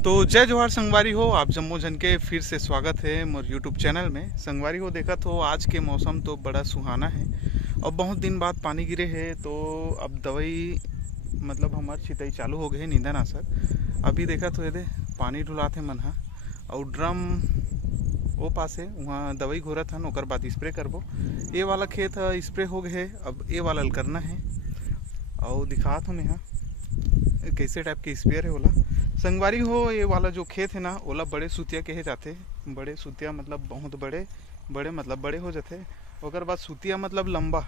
तो जय जोहार संगवारी हो। आप जम्मो जन के फिर से स्वागत है मोर यूट्यूब चैनल में। संगवारी हो देखत हो आज के मौसम तो बड़ा सुहाना है और बहुत दिन बाद पानी गिरे है। तो अब दवाई मतलब हमार छिताई चालू हो गए नींदनाशक। अभी देखत हो दे पानी ढुलाते मन हा और ड्रम वो पास है वहाँ दवाई घोरत हन, ओकर बाद स्प्रे करबो। ये वाला खेत स्प्रे हो गए है, अब ये वाला करना है और दिखात हो मैं कैसे टाइप के स्पेयर है ओला। संगवारी हो ये वाला जो खेत है ना ओला बड़े सुतिया कहे जाते। बड़े सुतिया मतलब बहुत बड़े बड़े मतलब बड़े हो जाते। ओकर बाद सुतिया मतलब लंबा,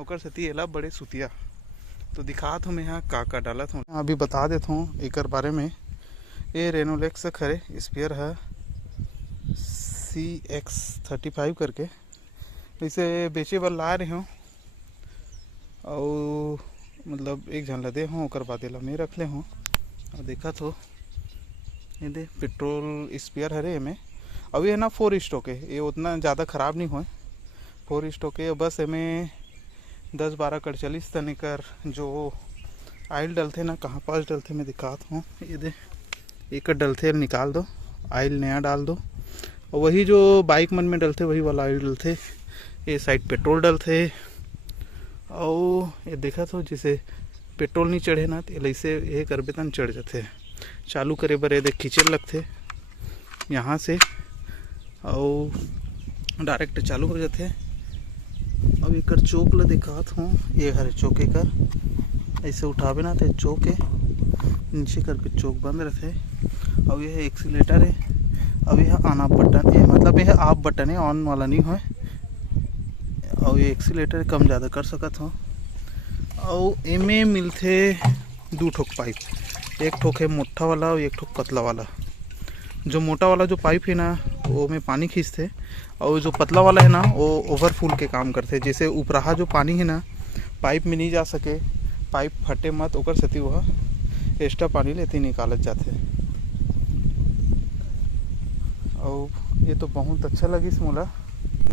ओकर सती एला बड़े सुतिया। तो दिखात हूँ मैं यहाँ का डालत हूँ, अभी बता देता हूँ एक बारे में। ये रेनोलेक्स खरे स्पेयर है CX35 करके, इसे बेचे बर ला रहे हूँ और मतलब एक झन लदे हूँ ओकर बाद एला मैं रख ले हूँ। और देखा तो ये दे पेट्रोल स्पेयर हरे में। अभी है ना 4 स्टॉक है, ये उतना ज़्यादा ख़राब नहीं हुआ। 4 स्टॉक है बस, हमें 10-12 कर 40 तने कर जो आयल डलते ना कहाँ पास डलते मैं दिखाता हूँ। ये दे एक डलते निकाल दो, आयल नया डाल दो और वही जो बाइक मन में डलते वही वाला आयल डलते। ये साइड पेट्रोल डलते और ये देखा तो जिसे पेट्रोल नहीं चढ़े ना तो ऐसे ये करबे तन चढ़ जाते। चालू करे बर देख खींचे लगते यहाँ से और डायरेक्ट चालू हो जाते। अब एक चौक ला दिखात हूँ, ये हरे चौक कर ऐसे उठावे ना तो चौक है नीचे करके चौक बंद रहते। अब यह एक्सीलेटर है, अब यह ऑन ऑफ बटन है, मतलब यह ऑफ बटन है, ऑन वाला नहीं है। और ये एक्सीलेटर कम ज़्यादा कर सकत हो। और इमें मिलते 2 ठोक पाइप, एक ठोक है मोटा वाला और एक ठोक पतला वाला। जो मोटा वाला जो पाइप है ना वो में पानी खींचते और जो पतला वाला है ना वो ओवरफुल के काम करते। जैसे ऊपरहा जो पानी है ना पाइप में नहीं जा सके, पाइप फटे मत ओकर सती वह एक्स्ट्रा पानी लेते निकालत जाते। और ये तो बहुत अच्छा लगी मोला।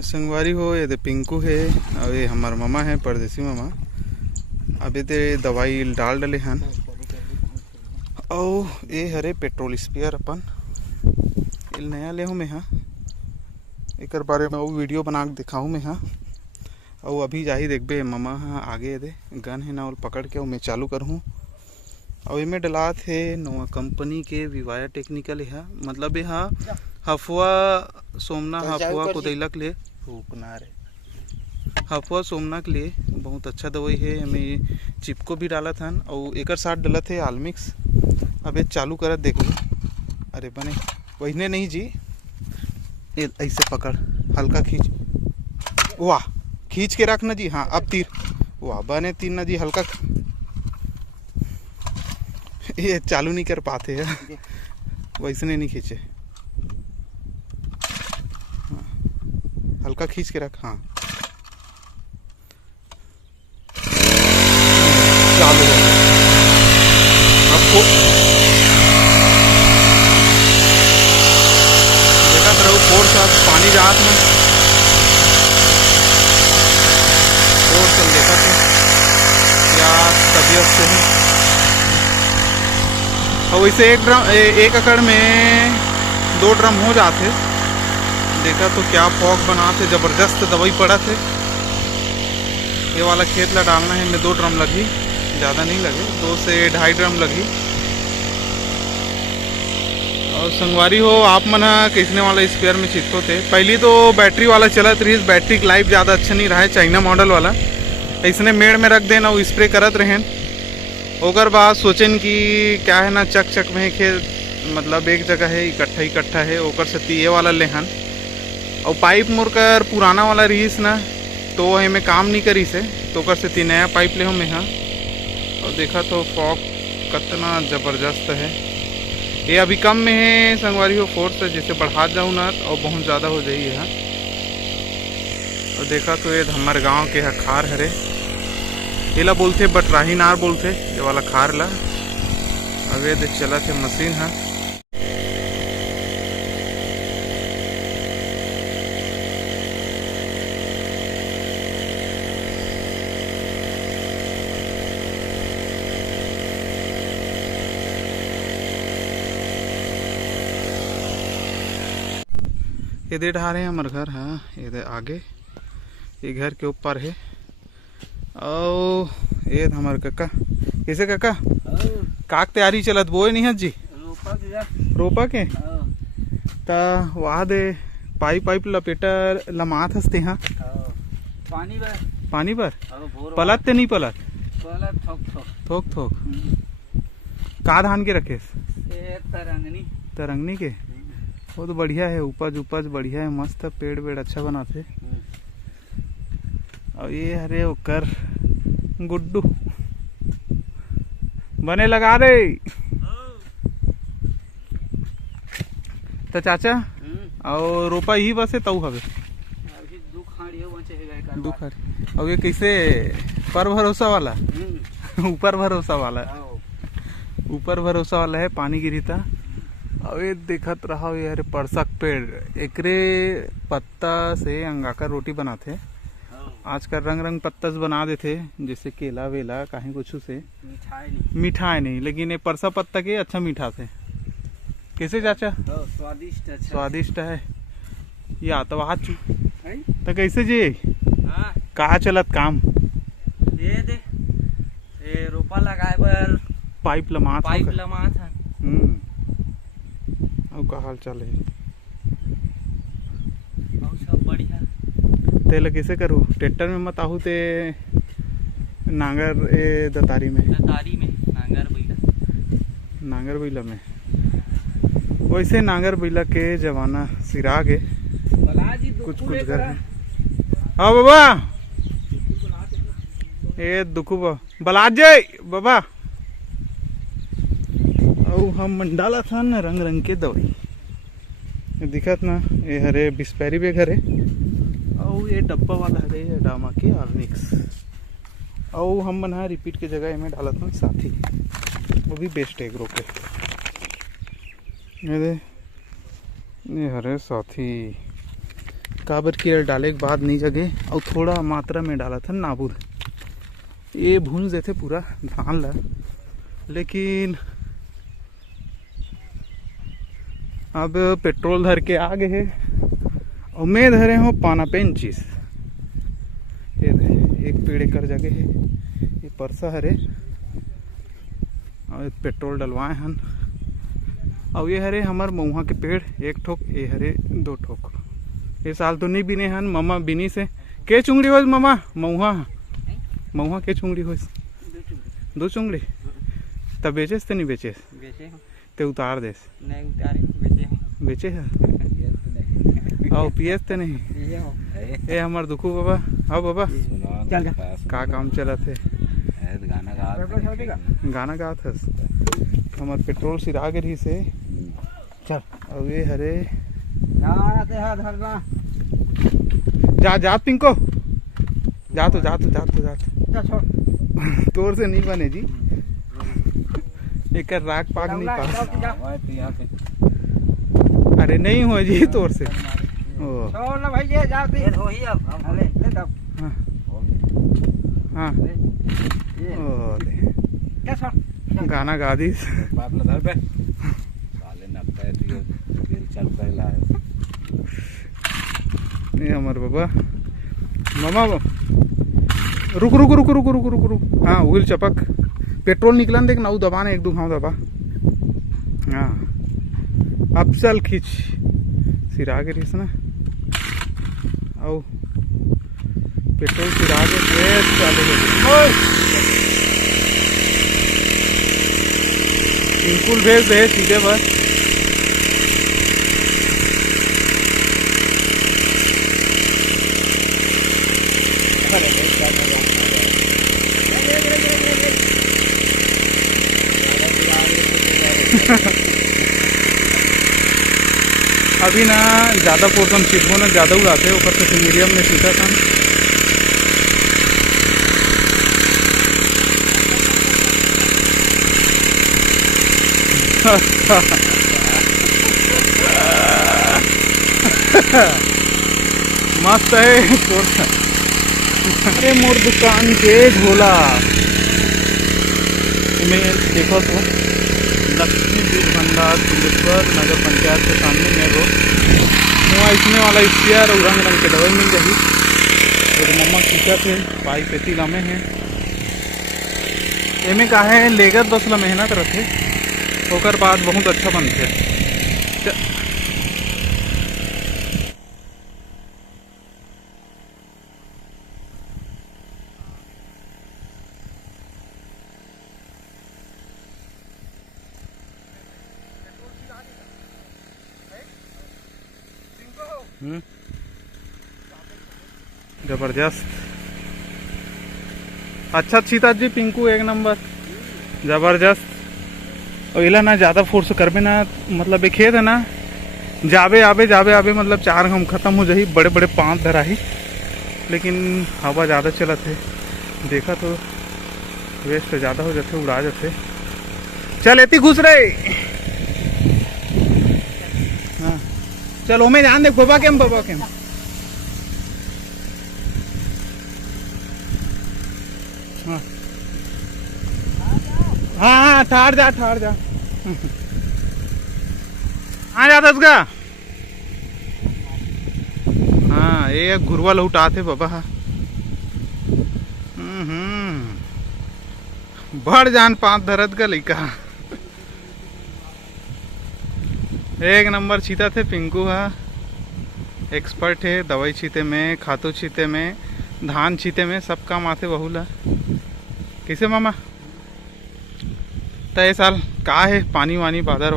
संगवारी हो ये पिंकू है और ये हमार मामा है, परदेसी मामा। अभी तो दवाई डाल डले हन और ये हरे पेट्रोल स्पेयर अपन नया ले हूँ मैं हाँ। एक बारे में वो वीडियो बना के दिखाऊँ मैं हाँ। और अभी जा ही देखबे मामा हाँ आगे दे गन है ना वो पकड़ के मैं चालू करूँ। और इनमें डला थे नवा कंपनी के विवाया टेक्निकल है, मतलब यहाँ हफुआ सोमना हफुआ को दैलक ले फूकना रे हफुआ सोमना के लिए बहुत अच्छा दवाई है। हमें चिपको भी डाला था और एक साथ डला थे आलमिक्स। अब ये चालू करत देख लो, अरे बने वहीने नहीं जी, ये ऐसे पकड़ हल्का खींच, वाह खींच के रखना जी। हाँ अब तीर, वाह बने तीर ना जी हल्का। ये चालू नहीं कर पाते हैं वैसे नहीं खींचे, हाँ हल्का खींच के रख। हाँ चालू आपको देखा रहो फोर्स पानी जात में फोर्स देखा तो क्या तबीयत से है। और वैसे एक एकड़ में 2 ड्रम हो जाते। देखा तो क्या फॉग बनाते, जबरदस्त दवाई पड़ा थे। ये वाला खेत ला डालना है, में 2 ड्रम लगी, ज़्यादा नहीं लगे, 2 से 2.5 ड्रम लगी। और संगवारी हो आप मना किसने वाला स्पेयर में छिटको थे। पहली तो बैटरी वाला चलत रही, बैटरी की लाइफ ज़्यादा अच्छा नहीं रहा है, चाइना मॉडल वाला। इसने मेड़ में रख देना वो स्प्रे करत रहें। ओकर बाद सोचें कि क्या है ना चक चक में खेत, मतलब एक जगह है इकट्ठा है ओकर सती ये वाला लेहन। और पाइप मुड़कर पुराना वाला रहीस ना तो हमें काम नहीं करी से, तो ओकर सती नया पाइप ले हूँ मैं हाँ। और देखा तो फॉग कितना ज़बरदस्त है। ये अभी कम में है संगवारी हो, फोर्स है जैसे बढ़ा जाऊँ ना और बहुत ज़्यादा हो जाइए हाँ। और देखा तो ये हमारे गांव के है खार हरे, ये ला बोलते बटराही नार बोलते ये वाला खार ला। अब ये देख चला थे मशीन है। ये दे ढा रहे हैं हमारे घर। हाँ ये दे आगे, ये घर के ऊपर है। और ये हमारे काका, कैसे काका काक तैयारी चलत बोए नहीं है जी रोपा के ता वहाँ दे पाइप पाइप लपेटर लमात हंसते। हाँ पानी पर पलट ते नहीं पलट थोक थोक का धान के रखे तरंगनी के। वो तो बढ़िया है, उपज उपज बढ़िया है, मस्त पेड़ वेड़ अच्छा बनाते। और ये हरे ओकर गुड्डू बने लगा रे तो चाचा। और रोपा ही बस है तऊ हवे और ये कैसे पर भरोसा वाला ऊपर भरोसा वाला, ऊपर भरोसा वाला है। पानी गिरी था और ये देखत रहा यार परसक पेड़, एकरे पत्ता से अंगाकर रोटी बनाते। आजकल रंग रंग पत्ता से बना देते, जैसे केला वेला कहीं कुछ से मिठाई नहीं, लेकिन ये परसा पत्ता के अच्छा मीठा थे। कैसे चाचा स्वादिष्ट अच्छा स्वादिष्ट है। ये आतवा तो कैसे जी कहा चलत काम ये रोपा लगाए बर पाइप लमात था। और का हाल चाल है? सब बढ़िया। तेल कैसे करूँ? ट्रैक्टर में मत आहू ते नांगर ए दतारी में नांगर बैला में। वैसे नांगर बैला के जमाना सिरा गे कुछ कुछ घर है। हाँ बाबा ये दुखू बलाज जाए बाबा। और हम मंडाला था ना रंग रंग के दवाई दिखत ना, ये हरे बिस्पैरी पे घर है। और ये डब्बा वाला हरे डामा के आर्निक्स। और हम बना रिपीट के जगह में डाला था साथी, वो भी बेस्ट है ग्रुप पे। ये हरे साथी काबर की डाले के बाद नहीं जगे और थोड़ा मात्रा में डाला था नाबूद। ये भूंज देते पूरा धान ला, लेकिन अब पेट्रोल धर के आ गए है और मैं धरे हो पाना 25। ये एक पेड़ कर जगह है, ये परसा हरे और पेट्रोल डलवाए हन। और ये हरे हमार मऊहा के पेड़ एक ठोक, ये हरे 2 ठोक। ये साल तो नहीं बिने हन, ममा बिनी से के चुंगड़ी हो ममा मऊहा के चुंगड़ी हो 2 चुंगड़ी तब बेचेस ते नहीं बेचेस ते उतार देस बेचे है और पियस ते नहीं। ये हमार दुखू बाबा। हाँ बाबा का काम चला थे? गाना गात हस हमार पेट्रोल सिरा गिरी से चल। और ये हरे जा जा पिंको जा तो तोर से नहीं बने जी, एक राग पाग नहीं पा। अरे नहीं हो जी तोर से। हाँ गाना गा दी ये हमारे बाबा मामा रुक रुक रुक रुक रुक रुक रुक। हाँ व्हील चपक पेट्रोल निकलन देख ना दबाना 1-2 घाव दबा। हाँ अब चल खींच सिरा के रहीस ना और पेट्रोल सिरा के तेज चालू हो। बिल्कुल भेज दे सीधे बस। अभी ना ज़्यादा पोर्सन सीखो ना ज़्यादा उड़ाते ऊपर से मीडियम में सीखा था। मस्त है पोर्सन। अरे मोर दुकान के झोला में देखो तो लक्ष्मी दूध भंडार नगर पंचायत के सामने में रोड वहाँ इसमें वाला स्पेयर और रंग रंग के दवाई मिल जाही। और मम्मा खींचा थे पाई पेती लामे हैं एमे का है लेगत बस ला मेहनत रथे ओकर बाद बहुत अच्छा बनते। जबरदस्त अच्छा सीता जी पिंकू एक नंबर जबरदस्त। और इला ना ज़्यादा फोर्स करबे ना मतलब एक खेत है ना जाबे आबे मतलब 4 हम खत्म हो जाही बड़े बड़े 5 धराही लेकिन हवा ज़्यादा चलत है देखा तो वेस्ट ज़्यादा हो जाते उड़ा जाते। चल एती घुस रहे हाँ चल ओमे ध्यान देख बाबा के हाँ हाँ ठाड़ जा आ जाता का हाँ ये घुरवा लौटाते बाबा बढ़ जान 5 धरत का लइका एक नंबर छीता थे पिंकू हा एक्सपर्ट है दवाई छीते में खातू छीते में धान छीते में सब काम आते बहुला। कैसे मामा तय साल का है पानी वानी बादर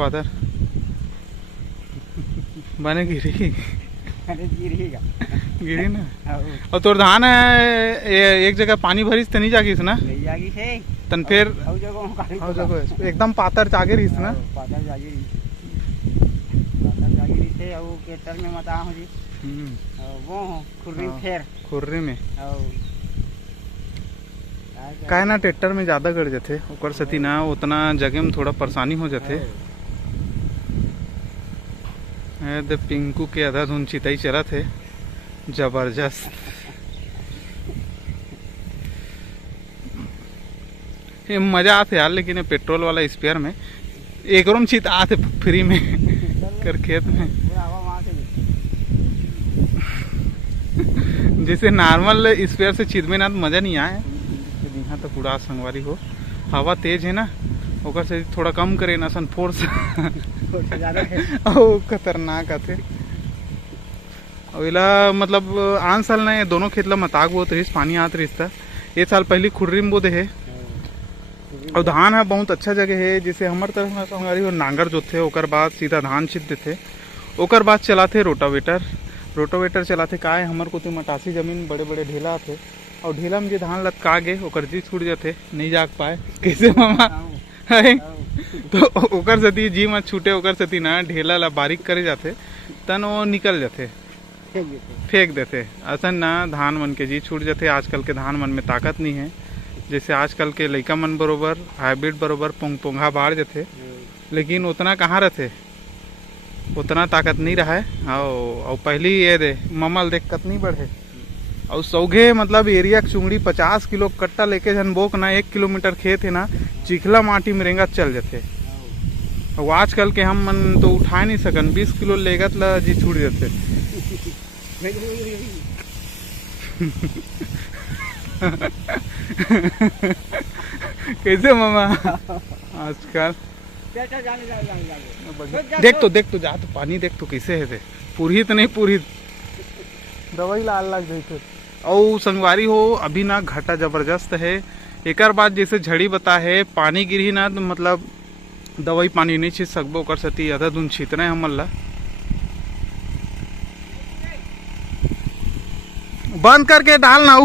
बने गिरी ना और तोर धान है एक जगह पानी भरीस तो नहीं जागिस ना तन फिर एकदम पातर जागे रहीस ना खुर्री में काय ना ट्रैक्टर में ज्यादा गड़ जाते ओकर सती ना उतना जगह में थोड़ा परेशानी हो जाते। पिंकू के आधा धुन चिताई चला थे जबरदस्त ये मजा आते यार लेकिन ये पेट्रोल वाला स्पेयर में एक रूम चित आते फ्री में कर खेत में जैसे नॉर्मल स्पेयर से छिद में ना मजा नहीं आए यहाँ तक उड़ा संगवारी हो हवा तेज है ना ओकर से थोड़ा कम करे ना सन फोर्स खतरनाक आते और इला मतलब आन साल ने दोनों खेत ला मताक बोत रहीस पानी आत रहीस था ये साल पहली खुर्री में बोदे है और धान है बहुत अच्छा जगह है जैसे हमार तरफ संगवारी हो नांगर जो थे ओकर बाद सीधा धान छिद देते ओकर बाद चलाते रोटावेटर चलाते का है हमार को तो मटासी जमीन बड़े बड़े ढेला थे और ढेला में जो धान लटका गे ओकर जी छूट जाते नहीं जाग पाए कैसे मामा है तो ओकर सती जी मत छूटे ओकर सती ना ढेला ला बारीक करे जाते तन वो निकल जाते फेंक देते असन ना धान मन के जी छूट जाते। आजकल के धान मन में ताकत नहीं है जैसे आजकल के लइका मन बरोबर हाइब्रिड बरोबर पोंगा बाढ़ जाते लेकिन उतना कहाँ रहते उतना ताकत नहीं रहा है। और पहली ये दे ममल देख कतनी बढ़े और सौघे मतलब एरिया चुंगड़ी 50 किलो कट्टा लेके जन बोक ना 1 किलोमीटर खेत है ना चिखला माटी में रेंगत चल जाते और आजकल के हम मन तो उठा नहीं सकन 20 किलो लेगत ला जी छूट जाते कैसे मामा आजकल देख तो जा तो पानी देख तो कैसे है पूरी तो नहीं पूरी दवाई लाल लग गई थे और संगवारी हो अभी ना घाटा जबरदस्त है एक बाद जैसे झड़ी बता है पानी गिरी ना तो मतलब दवाई पानी नहीं छीट सकबो कर सती आधा धुन छीतना है हमन ला बंद करके डाल ना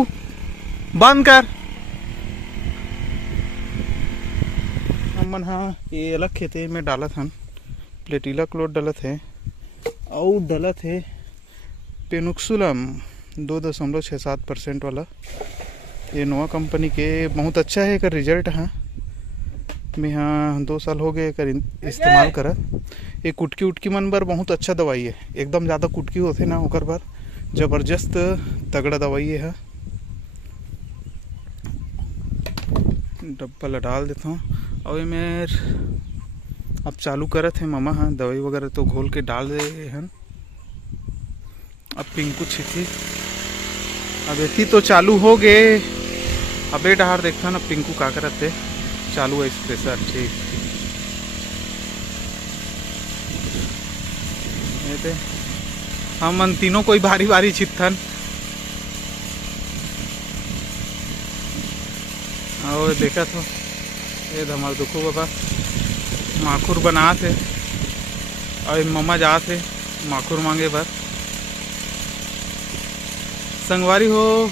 बंद कर हमन हाँ ये अलग खेते में डालत हन प्लेटिला क्लोथ डलत है और डलत है पेनुक्सुलम 2.67% वाला ये नोवा कंपनी के बहुत अच्छा है एकर रिजल्ट हाँ मैं हाँ 2 साल हो गए एकर इस्तेमाल करत ये कुटकी उटकी मन बर बहुत अच्छा दवाई है एकदम ज़्यादा कुटकी होते ना ओकर बर जबरदस्त तगड़ा दवाई है। डब्बा ला डाल देता हूँ और मैं अब चालू करत है मामा हाँ दवाई वगैरह तो घोल के डाल दे हन अब पिंकू छिथी अब एती तो चालू हो गए। अबे डहार देखता ना पिंकू का करते चालू है स्प्रेसर। ठीक ये ते हम मन तीनों कोई बारी बारी छिथन और देखा तो ये हमार दुखो बाबा माखुर बना थे और मम्मा जा थे माखुर मांगे बर। संगवारी हो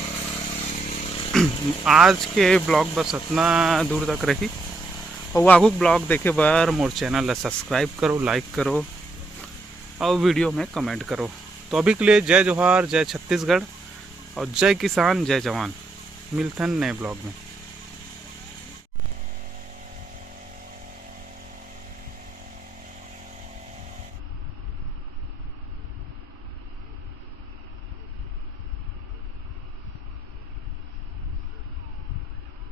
आज के ब्लॉग बस इतना दूर तक रही और आगू ब्लॉग देखे बर मोर चैनल ला सब्सक्राइब करो, लाइक करो और वीडियो में कमेंट करो। तो अभी के लिए जय जोहार, जय छत्तीसगढ़ और जय किसान, जय जवान। मिलथन नए ब्लॉग में।